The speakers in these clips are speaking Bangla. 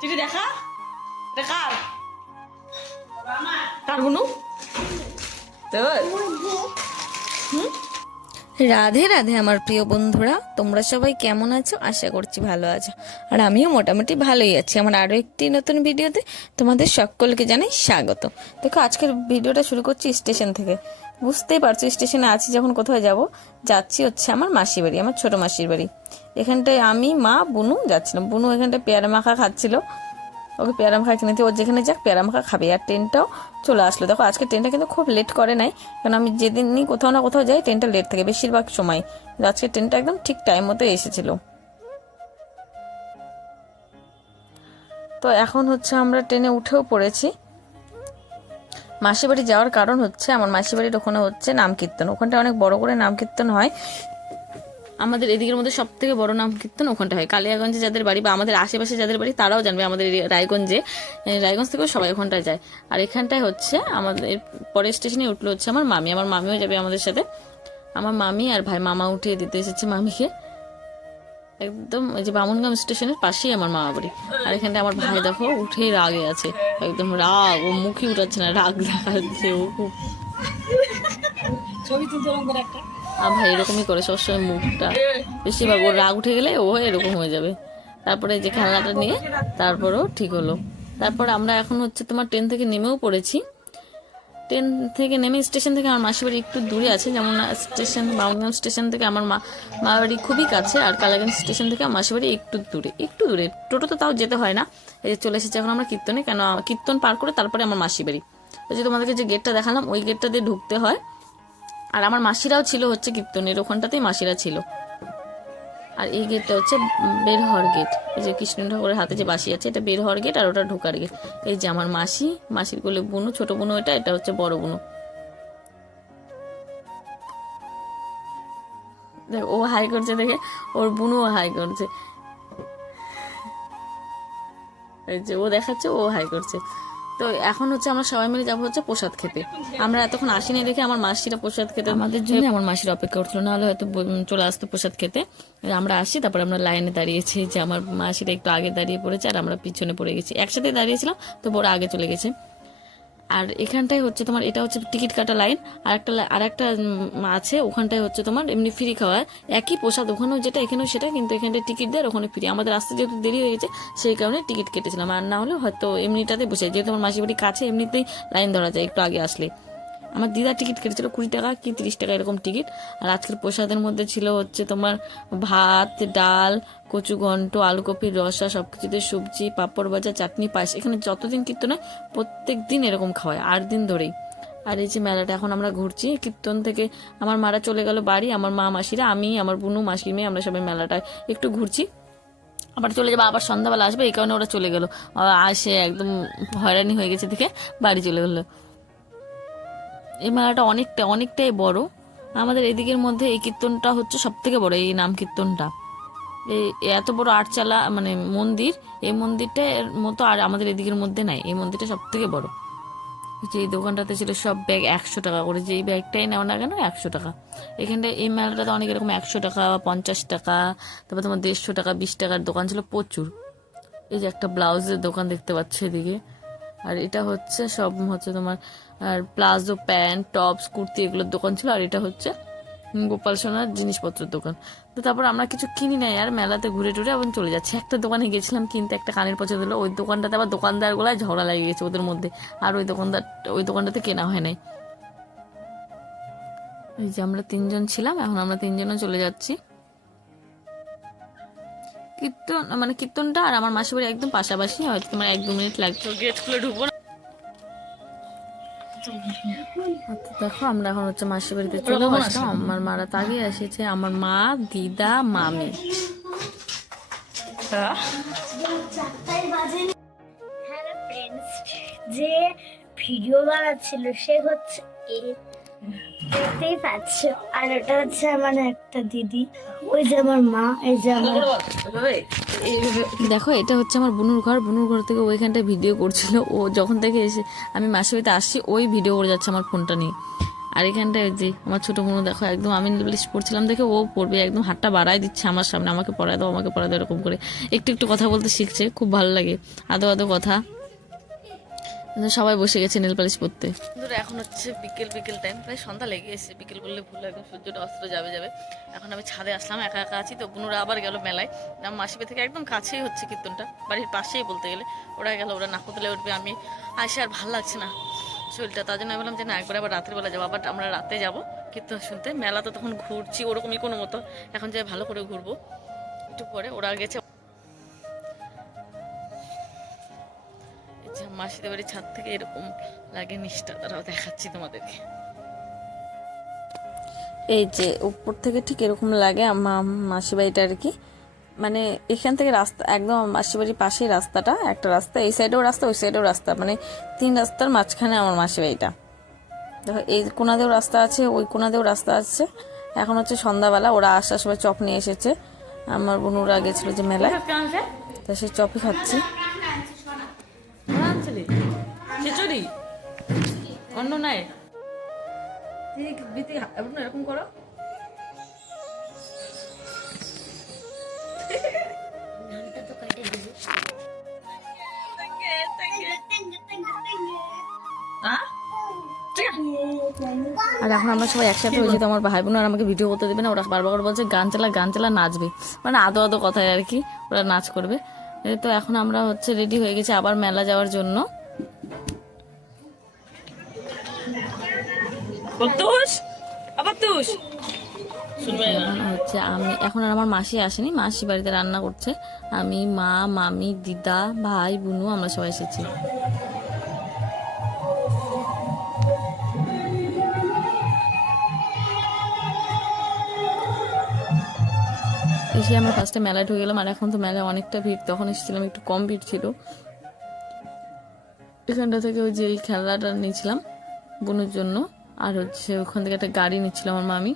চিঠি দেখা? এটা কার? গুনু তোর। রাধে রাধে আমার প্রিয় বন্ধুরা, তোমরা সবাই কেমন আছো? আশা করছি ভালো আছো। আর আমিও মোটামুটি ভালোই আছি। আমার আরও একটি নতুন ভিডিওতে তোমাদের সকলকে জানাই স্বাগত। দেখো, আজকের ভিডিওটা শুরু করছি স্টেশন থেকে। বুঝতেই পারছ, স্টেশনে আছি যখন কোথাও যাব, যাচ্ছি হচ্ছে আমার মাসির বাড়ি, আমার ছোট মাসির বাড়ি। এখানটায় আমি, মা, বুনু যাচ্ছিলাম। বুনু এখানটায় পেয়ারা মাখা খাচ্ছিল। ওকে পেয়ারা মাখা কিনে দিয়ে ওর যেখানে যাক পেয়ারা মাখা খাবে। আর ট্রেনটাও চলে আসলো। দেখো, আজকে ট্রেনটা কিন্তু খুব লেট করে নাই, কারণ আমি যেদিনই কোথাও না কোথাও যাই, ট্রেনটা লেট থাকে বেশিরভাগ সময়। আজকে ট্রেনটা একদম ঠিক টাইম মতো এসেছিল। তো এখন হচ্ছে আমরা ট্রেনে উঠেও পড়েছি। মাসির বাড়ি যাওয়ার কারণ হচ্ছে, আমার মাসির বাড়ির ওখানে হচ্ছে নাম কীর্তন। ওখানটা অনেক বড় করে নাম কীর্তন হয়। আমাদের এদিকের মধ্যে সব থেকে বড় নাম কীর্তন ওখানটা হয়। কালিয়াগঞ্জে যাদের বাড়ি বা আমাদের আশেপাশে যাদের বাড়ি, তারাও জানবে আমাদের রায়গঞ্জে। রায়গঞ্জ থেকেও সবাই ওখানটায় যায়। আর এখানটায় হচ্ছে আমাদের, পরের স্টেশনে উঠল হচ্ছে আমার মামি। আমার মামিও যাবে আমাদের সাথে। আমার মামি আর ভাই মামা উঠিয়ে দিতে এসেছে মামিকে। একদম ওই যে বামনগাম স্টেশনের পাশেই আমার মামা বাড়ি। আর এখানটা আমার ভাই দেখো উঠেই রাগে আছে। একদম রাগ, ও মুখে উঠাচ্ছে না, রাগ দেখাচ্ছে ও খুব। ছবি তুলতে একটা? আর ভাই, এরকমই করে সবসময় মুখটা। বেশিরভাগ ওর রাগ উঠে গেলে ও এরকম হয়ে যাবে। তারপরে যে খেলনাটা নিয়ে তারপরেও ঠিক হলো। তারপর আমরা এখন হচ্ছে তোমার ট্রেন থেকে নেমেও পড়েছি। ট্রেন থেকে নেমে স্টেশন থেকে আমার মাসির বাড়ি একটু দূরে আছে, যেমন স্টেশন বাউনগাম স্টেশন থেকে আমার মা মা বাড়ি খুবই কাছে, আর কালাগঞ্জ স্টেশন থেকে আমার মাসির বাড়ি একটু দূরে একটু দূরে। টোটো তো তাও যেতে হয় না। এই যে চলে এসেছে এখন আমরা কীর্তনে, কেন, কীর্তন পার করে তারপরে আমার মাসির বাড়ি। ওই যে তোমাদেরকে যে গেটটা দেখালাম, ওই গেটটা দিয়ে ঢুকতে হয়। আর আমার মাসিরাও ছিল হচ্ছে কীর্তনের, ওখানটাতেই মাসিরা ছিল। আর এই গেটটা হচ্ছে বের হওয়ার গেট। এই যে কৃষ্ণ ঠাকুরের হাতে যে বাসি আছে, এটা বের হওয়ার গেট আর ওটা ঢোকার গেট। এই যে আমার মাসি, মাসির কোলে বুনু, ছোট বুনু এটা এটা হচ্ছে বড় বুনু। দেখ, ও হাই করছে দেখে, ওর বুনুও হাই করছে। এই যে ও দেখাচ্ছে, ও হাই করছে। তো এখন হচ্ছে আমরা সবাই মিলে যাব হচ্ছে প্রসাদ খেতে। আমরা এতক্ষণ আসিনি দেখে আমার মাসিরা প্রসাদ খেতে আমাদের জন্য আমার মাসির অপেক্ষা করছিল, নাহলে হয়তো চলে আসতো প্রসাদ খেতে। আমরা আসি, তারপর আমরা লাইনে দাঁড়িয়েছি যে আমার মাসিরা একটু আগে দাঁড়িয়ে পড়েছে আর আমরা পিছনে পড়ে গেছি। একসাথে দাঁড়িয়েছিলাম, তো বড় আগে চলে গেছে। আর এখানটায় হচ্ছে তোমার, এটা হচ্ছে টিকিট কাটা লাইন আর একটা আর একটা আছে, ওখানটায় হচ্ছে তোমার এমনি ফ্রি খাওয়া। একই প্রসাদ, ওখানেও যেটা, এখানেও সেটা, কিন্তু এখানটায় টিকিট দেয় আর ওখানে ফ্রি আমাদের আসতে যেহেতু দেরি হয়ে গেছে, সেই কারণে টিকিট কেটেছিলাম। আর না হলে হয়তো এমনিটাতে বসে, যেহেতু আমার মাসির বাড়ি কাছে, এমনিতেই লাইন ধরা যায় একটু আগে আসলে। আমার দিদা টিকিট কেটেছিল কুড়ি টাকা কি তিরিশ টাকা এরকম টিকিট আর আজকের প্রসাদের মধ্যে ছিল হচ্ছে তোমার ভাত, ডাল, কচু ঘন্ট আলু কপির রসা সব কিছুতে সবজি, পাঁপড় ভাজা, চাটনি, পায়েস। এখানে যতদিন কীর্তন হয় প্রত্যেক দিন এরকম খাওয়ায়, আট দিন ধরেই। আর এই যে মেলাটা এখন আমরা ঘুরছি, কীর্তন থেকে আমার মারা চলে গেল বাড়ি, আমার মা, মাসিরা, আমি, আমার বুনু মাসি মেয়ে আমরা সবাই মেলাটায় একটু ঘুরছি। আবার চলে যাব, আবার সন্ধ্যাবেলা আসবে, এই কারণে ওরা চলে গেলো। আসে, একদম হয়রানি হয়ে গেছে দেখে বাড়ি চলে গেলো। এই মেলাটা অনেকটা, অনেকটাই বড়। আমাদের এদিকের মধ্যে এই কীর্তনটা হচ্ছে সব থেকে বড়, এই নাম কীর্তনটা। এই এত বড় আটচালা মানে মন্দির, এই মন্দিরটার মতো আর আমাদের এদিকের মধ্যে নাই। এই মন্দিরটা সব থেকে বড়। যে এই দোকানটাতে ছিল সব ব্যাগ একশো টাকা করে যেই ব্যাগটাই নেও না কেন একশো টাকা। এখানটায়, এই মেলাটাতে অনেক এরকম একশো টাকা বা পঞ্চাশ টাকা, তারপর তোমার দেড়শো টাকা, বিশ টাকার দোকান ছিল প্রচুর। এই যে একটা ব্লাউজের দোকান দেখতে পাচ্ছ এদিকে। আর এটা হচ্ছে সব হচ্ছে তোমার আর প্লাজো, প্যান্ট, টপস, কুর্তি এগুলোর দোকান ছিল, আর এটা হচ্ছে গোপাল সোনার জিনিসপত্রের দোকান। তো তারপর আমরা কিছু কিনি নাই আর মেলাতে ঘুরে টুরে এবং চলে যাচ্ছি। একটা দোকানে গেছিলাম কিনতে, একটা কানের পছন্দ হলো। ওই দোকানটাতে আবার দোকানদারগুলাই ঝগড়া লাগিয়ে গেছে ওদের মধ্যে। আর ওই দোকানদার, ওই দোকানটাতে কেনা হয় নাই। এই যে আমরা তিনজন ছিলাম, এখন আমরা তিনজনও চলে যাচ্ছি। কীর্তন মানে কীর্তনটা আর আমার মাসির বাড়ি একদম পাশাপাশি, হয়তো তোমার এক দু মিনিট লাগছে খুলে ঢুকবো দেখো আমরা এখন হচ্ছে মাসির বাড়িতে চলে আসলাম আমার মারা তাগে এসেছে। আমার মা দিদা মামি। যে ভিডিও বানাচ্ছিল সে হচ্ছে আর একটা দিদি। ওই যে আমার মা দেখো, এটা হচ্ছে আমার বুনুর ঘর। বুনুর ঘর থেকে ওইখানটায় ভিডিও করছিল। ও যখন থেকে এসে আমি মাসির বাড়িতে আসছি, ওই ভিডিও করে যাচ্ছে আমার ফোনটা নিয়ে। আর এখানটায় যে আমার ছোট বোনও দেখো, একদম আমি পড়ছিলাম দেখে ও পড়বে, একদম হাতটা বাড়াই দিচ্ছে আমার সামনে, আমাকে পড়ায় দাও, আমাকে পড়ায় দাও, এরকম করে। একটু একটু কথা বলতে শিখছে, খুব ভালো লাগে। আদো আদো কথা। সবাই বসে গেছে নেল পালিশ পরতে। এখন হচ্ছে বিকেল বিকেল টাইম প্রায় সন্ধ্যা লেগে এসেছে বিকেল বললে ভুল একদম সূর্যটা অস্ত্র যাবে যাবে। এখন আমি ছাদে আসলাম, একা একা আছি। তো বুনুরা আবার গেল মেলায়। আমার মাসিবে থেকে একদম কাছেই হচ্ছে কীর্তনটা, বাড়ির পাশেই বলতে গেলে। ওরা গেল, ওরা নাকতলে উঠবে। আমি আসে আর ভালো লাগছে না শরীরটা। তার জন্য বললাম যে না, একবার আবার রাতের বেলা যাব। আবার আমরা রাতে যাব কীর্তন শুনতে। মেলা তো তখন ঘুরছি, ওরকমই কোনো মতো। এখন যাই ভালো করে ঘুরবো, একটু পরে। ওরা গেছে মাসিদের বাড়ির ছাদ থেকে এরকম লাগে নিষ্ঠা তারাও দেখাচ্ছি তোমাদেরকে। এই যে উপর থেকে ঠিক এরকম লাগে আমার মাসি বাড়িটা আর কি। মানে এখান থেকে রাস্তা একদম মাসি বাড়ির পাশেই রাস্তাটা একটা রাস্তা এই সাইডেও রাস্তা ওই সাইডেও রাস্তা। মানে তিন রাস্তার মাঝখানে আমার মাসি বাড়িটা। দেখো এই কোনাতেও রাস্তা আছে ওই কোনাতেও রাস্তা আছে। এখন হচ্ছে সন্ধ্যাবেলা ওরা আসার সময় চপ নিয়ে এসেছে। আমার বোনুরা গেছিল যে মেলায়। তা সে চপই খাচ্ছি। অন্য নাই? এরকম করো। আর এখন আমরা সবাই একসাথে হয়েছি তো আমার ভাই বোন আর আমাকে ভিডিও করতে দেবে না। ওরা বারবার বলছে গান চালা গান চালা নাচবে। মানে আদো আদো কথায় আর কি ওরা নাচ করবে। এই তো এখন আমরা হচ্ছে রেডি হয়ে গেছি আবার মেলা যাওয়ার জন্য। হচ্ছে আমি এখন আর আমার মাসি আসেনি মাসি বাড়িতে রান্না করছে। আমি মা মামি দিদা ভাই বুনু আমরা সবাই এসেছি। এসে আমরা ফার্স্টে মেলায় ঢুকে গেলাম আর এখন তো মেলায় অনেকটা ভিড়। তখন এসেছিলাম একটু কম ভিড় ছিল। এখানটা থেকে ওই যে এই খেলাটা নিয়েছিলাম। বুনুর জন্য। আর হচ্ছে ওখান থেকে একটা গাড়ি নিচ্ছিল আমার মামি।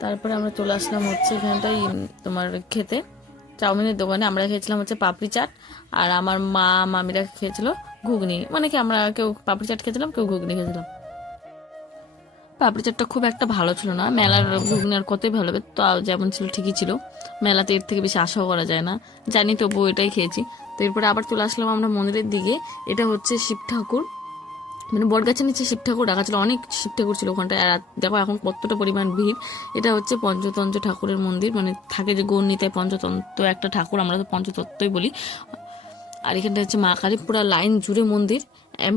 তারপরে আমরা চলে আসলাম হচ্ছে এখানটাই তোমার খেতে। চাউমিনের দোকানে আমরা খেয়েছিলাম হচ্ছে পাপড়ি চাট, আর আমার মা মামিরা খেয়েছিল ঘুগনি। মানে কি আমরা কেউ পাপড়ি চাট খেয়েছিলাম, কেউ ঘুগনি খেয়েছিলাম। পাপড়ি চাটটা খুব একটা ভালো ছিল না। মেলার ঘুগনি আর কতই ভালো হবে তাও যেমন ছিল ঠিকই ছিল। মেলাতে এর থেকে বেশি আশাও করা যায় না। জানি তবু এটাই খেয়েছি। তো এরপরে আবার চলে আসলাম আমরা মন্দিরের দিকে। এটা হচ্ছে শিব ঠাকুর। মানে বটগাছের নিচে শিব ঠাকুর রাখা ছিল অনেক শিব ঠাকুর ছিল ওখানটায়। আর দেখো এখন কতটা পরিমাণ ভিড়। এটা হচ্ছে পঞ্চতন্ত্র ঠাকুরের মন্দির। মানে থাকে যে গৌরনীতায় পঞ্চতন্ত্র একটা ঠাকুর আমরা তো পঞ্চতত্ত্বই বলি। আর এখানটা হচ্ছে মা কালী, পুরা লাইন জুড়ে মন্দির।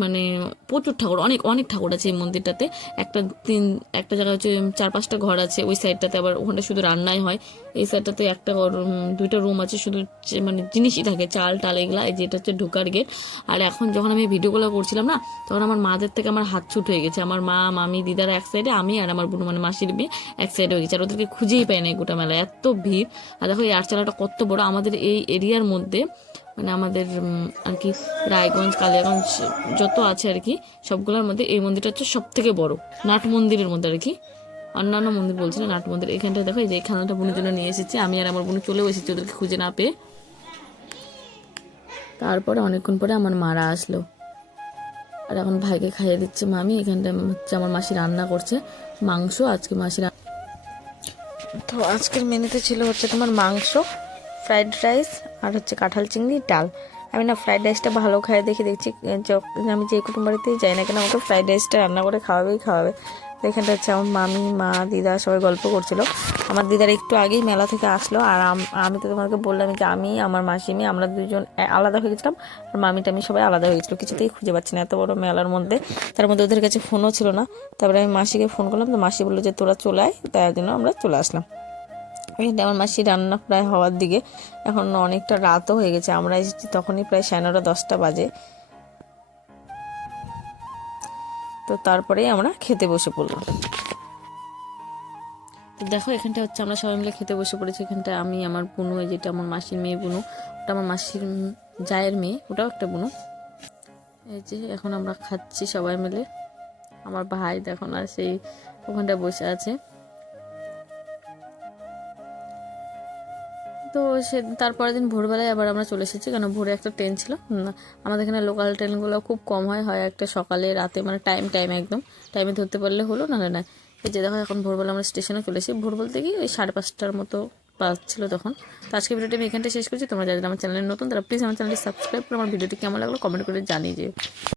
মানে প্রচুর ঠাকুর, অনেক অনেক ঠাকুর আছে এই মন্দিরটাতে। একটা তিন, একটা জায়গায় হচ্ছে চার পাঁচটা ঘর আছে, ওই সাইডটাতে আবার ওখানটা শুধু রান্নাই হয়। এই সাইডটাতে একটা দুইটা রুম আছে, শুধু মানে জিনিসই থাকে, চাল টাল এগুলা, এই যেটা হচ্ছে ঢোকার গেট আর এখন যখন আমি ভিডিওগুলো করছিলাম না, তখন আমার মাদের থেকে আমার হাত ছুট হয়ে গেছে। আমার মা, মামি, দিদার এক সাইডে আমি আর আমার বোন মানে মাসির মেয়ে এক সাইডে হয়ে গেছে। আর ওদেরকে খুঁজেই পাই না গোটা মেলায়। এত ভিড়। আর দেখো এই আটচালাটা কত বড়। আমাদের এই এরিয়ার মধ্যে মানে আমাদের আর কি রায়গঞ্জ, কালিয়াগঞ্জ যত আছে আর কি, সবগুলোর মধ্যে এই মন্দিরটা হচ্ছে সব থেকে বড়। নাট মন্দিরের মধ্যে আর কি। অন্যান্য মন্দির বলছি না, নাট মন্দির। এখানটা দেখো, এই যে খানাটা বোনের জন্য নিয়ে এসেছি। আমি আর আমার বোন চলেও এসেছি ওদেরকে খুঁজে না পেয়ে। তারপরে অনেকক্ষণ পরে আমার মারা আসলো। আর এখন ভাইকে খাইয়ে দিচ্ছে মামি। এখানটা হচ্ছে আমার মাসি রান্না করছে। মাংস, আজকে মাসি তো আজকের মেনুতে ছিল হচ্ছে তোমার মাংস ফ্রাইড রাইস আর হচ্ছে কাঁঠাল চিংড়ি, ডাল। আমি না ফ্রাইড রাইসটা ভালো খাই দেখে দেখছি আমি যে কুটুম বাড়িতেই যাই না কেন, আমাকে ফ্রাইড রাইসটা রান্না করে খাওয়াবেই খাওয়াবে। তো এখানটা হচ্ছে আমার মামি, মা, দিদা সবাই গল্প করছিল। আমার দিদার একটু আগেই মেলা থেকে আসলো আর আমি তো তোমাকে বললাম যে আমি, আমার মাসিমি, আমরা দুজন আলাদা হয়ে গেছিলাম। আর মামিটা আমি সবাই আলাদা হয়ে গেছিল, কিছুতেই খুঁজে পাচ্ছি না, এত বড় মেলার মধ্যে। তার মধ্যে ওদের কাছে ফোনও ছিল না। তারপরে আমি মাসিকে ফোন করলাম, তো মাসি বলল যে তোরা চলে আয়, তাই জন্য আমরা চলে আসলাম। এখানে আমার মাসি রান্না প্রায় হওয়ার দিকে, এখন অনেকটা রাতও হয়ে গেছে। আমরা এসেছি তখনই প্রায় সাড়ে দশটা বাজে। তো তারপরেই আমরা খেতে বসে পড়লাম। তো দেখো, এখানটা হচ্ছে আমরা সবাই মিলে খেতে বসে পড়েছি। এখানটা আমি, আমার বুনু, এই যেটা আমার মাসির মেয়ে বুনু, ওটা আমার মাসির জায়ের মেয়ে, ওটাও একটা বুনু। এই যে এখন আমরা খাচ্ছি সবাই মিলে। আমার ভাই দেখো না, সেই ওখানটায় বসে আছে। তো সে তারপরের দিন ভোরবেলায় আবার আমরা চলে এসেছি, কেন ভোরে একটা ট্রেন ছিল। আমাদের এখানে লোকাল ট্রেনগুলো খুব কম হয় হয় একটা সকালে, রাতে মানে টাইম টাইম একদম। টাইমে ধরতে পারলে হলো, নাহলে না এই যে দেখো, এখন ভোরবেলা আমরা স্টেশনে চলে এসেছি। ভোর বলতে কি ওই সাড়ে পাঁচটার মতো বাজছিল তখন। তো আজকে ভিডিওটি আমি এখানটা শেষ করছি। তোমরা যারা আমার চ্যানেলে নতুন, তারা প্লিজ আমার চ্যানেলটি সাবস্ক্রাইব করে আমার ভিডিওটি কেমন লাগল কমেন্ট করে জানিয়ে